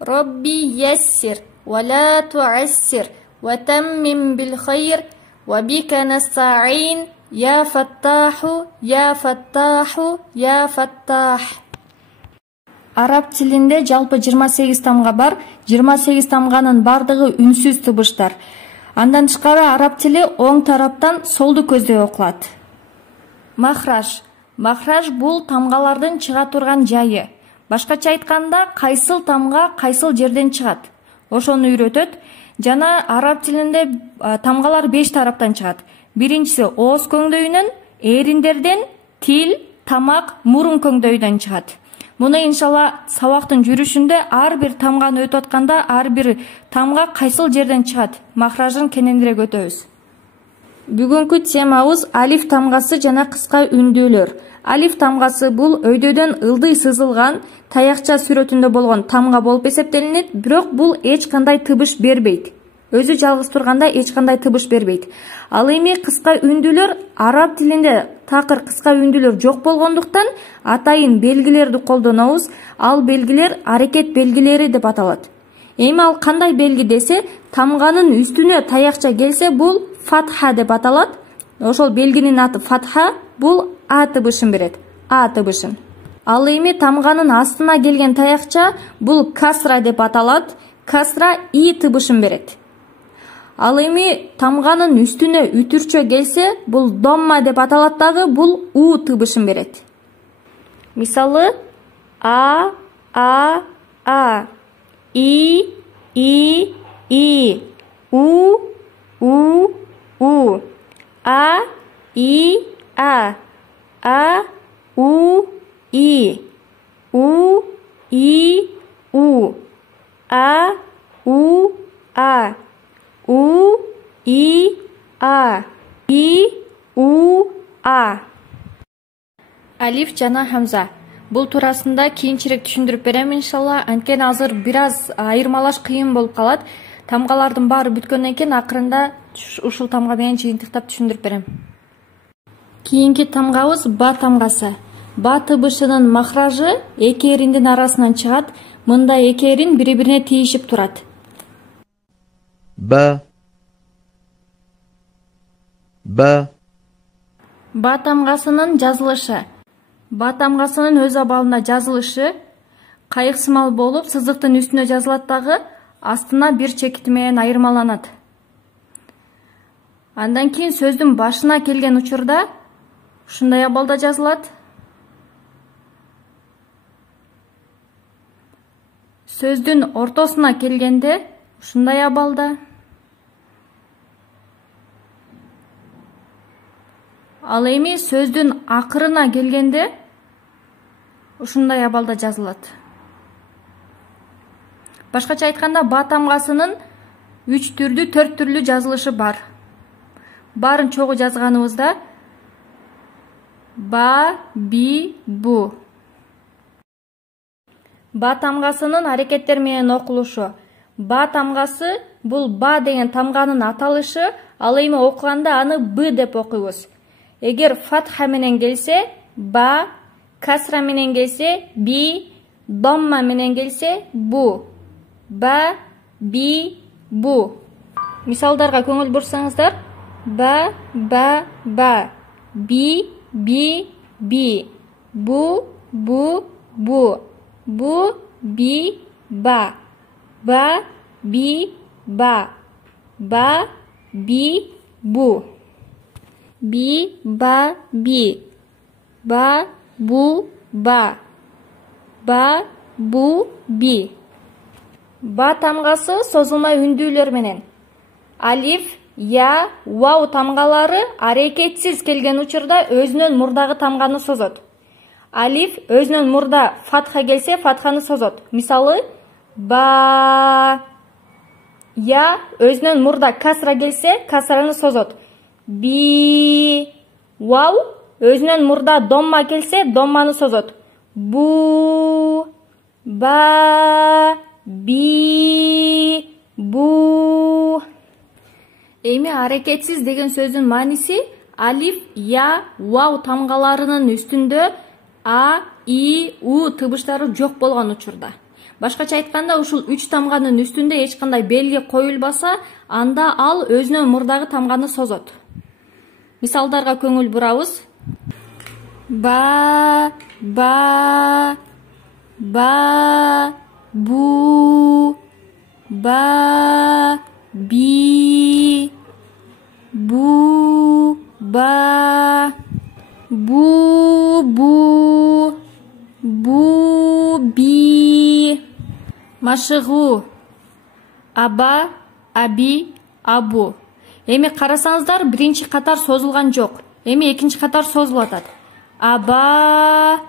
Rabbi yassir wa la tu'assir wa tammim bil khayr wa bika nasta'in ya fattahu ya fattahu ya fattah. Араб тилинде жалпы 28 тамга бар. 28 тамганын бардыгы үнсүз тыбыштар. Андан тышкары араб тили оң тараптан солду көздөй окулат. Махраж бул тамгалардын чыга турган жайы. Башкача айтканда, кайсыл тамга кайсыл жерден чыгат. Ошону үйрөтөт. Жана араб тилинде тамгалар 5 тараптан чыгат. Биринчиси ооз көңдөйүнөн, эриндерден, тил, тамак, мурун көңдөйүнөн чыгат. Муну иншалла сабактын жүрүшүндө ар бир тамганы өтүп атканда ар бир тамга кайсыл жерден чыгат, махражын кененирээк өтөбүз. Бүгүнкү темабыз алиф тамгасы жана кыска үндүүлөр. Алиф тамгасы бул өйдөдөн ылдый сызылган таякча сүрөтүндө болгон тамга болуп эсептелинет, бирок бул эч кандай тыбыш бербейт. Өзү жалгыз турганда эч кандай тыбыш бербейт. Ал эми кыска үндүүлөр араб тилинде такыр кыска үндүүлөр жок болгондуктан атайын белгилерди колдонобуз. Ал белгилер аракет белгилери деп аталат. Эми ал кандай белги десе, тамганын үстүнө таякча келсе бул фатха деп аталат. Ошол белгинин аты фатха, бул а тыбышын берет. А тыбышын. Ал эми тамганын астына келген таякча бул касра деп аталат. Касра и тыбышын берет. Ал эми тамганын үстүнө үтүрчө келсе, бул домма деп аталат дагы, бул у тыбышын берет. Мисалы а, и, у, а, и, у, и, у, а, у, у, и, у, Алиф жана хамза. Бул туурасында кийинчерээк түшүндүрүп берем иншалла. Анткени азыр бир аз айырмалаш кыйын болуп калат. Тамгалардын баары бүткөндөн кийин акырында ушул тамга менен жыйынтыктап түшүндүрүп берем. Кийинки тамгабыз ба тамгасы. Ба тыбышынын махражы эки эриндин арасынан чыгат. Мында эки эрин бири-бирине тийишип турат. Ба тамгасынын жазылышы. Ба тамгасынын өз абалында жазылышы кайыксымал болуп, сызыктын үстүнө жазылат дагы, астына бир чекити менен айырмаланат. Андан кийин сөздүн башына келген учурда ушундай абалда жазылат. Сөздүн ортосуна келгенде ушундай абалда. Ал эми сөздүн акырына келгенде ушундай абалда жазылат. Башкача айтканда, ба тамгасынын 3 түрдүү, 4 түрлүү жазылышы бар. Барын чогуу жазганыбызда ба, би, бу. Ба тамгасынын аракеттер менен окулушу. Ба тамгасы бул ба деген тамганын аталышы, ал эми окуганда аны б деп окуйбуз. Эгер фатха менен келсе ба, касра менен келсе би, домма менен келсе бу. Ба, би, бу. Мисалдарга көңүл бурсаңыздар: ба, би, би, бу, бу, би, ба, би, ба, би, бу, би, ба, би, бу, бу, би. Ба тамгасы созулма үндүүлөр менен. Алиф, я, вау тамгалары аракетсиз келген учурда өзүнөн мурдагы тамганы созот. Алиф өзүнөн мурда фатха келсе, фатханы созот. Мисалы, ба. Я өзүнөн мурда касра келсе, касраны созот. Би. Вау өзүнөн мурда домма келсе, домманы созот. Бу. Ба. Би. Бу. Эми аракетсиз деген сөздүн мааниси алиф, я, вау тамгаларынын үстүндө а, и, у тыбыштары жок болгон учурда. Башкача айтканда, ушул 3 тамганын үстүндө эч кандай белги коюлбаса, анда ал өзүнөн мурдагы тамганы созот. Мисалдарга көңүл бурабыз. Ба, ба, ба, бу, ба, би, бу, ба, бу, бу, бу, би. Машыгуу. Аба, аби, абу. Эми карасаңыздар, биринчи катар созулган жок. Эми экинчи катар созулуп атат. Аба,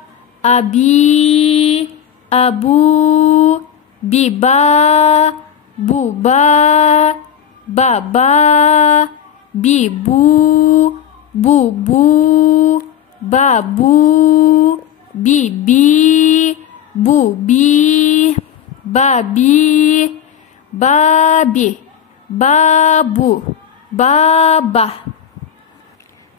аби, абу, биба, буба, баба, бибу, бубу, бабу, биби, буби, баби, баби, бабу, баба.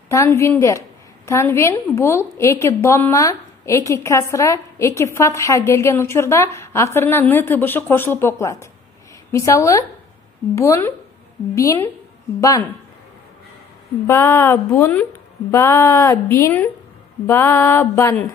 Танвиндер. Танвин бул эки домма, эки касра, эки фатха келген учурда акырына ны тыбышы кошулуп окулат. Мисалы, бун, бин, бан. Бабун, бабин, бабан.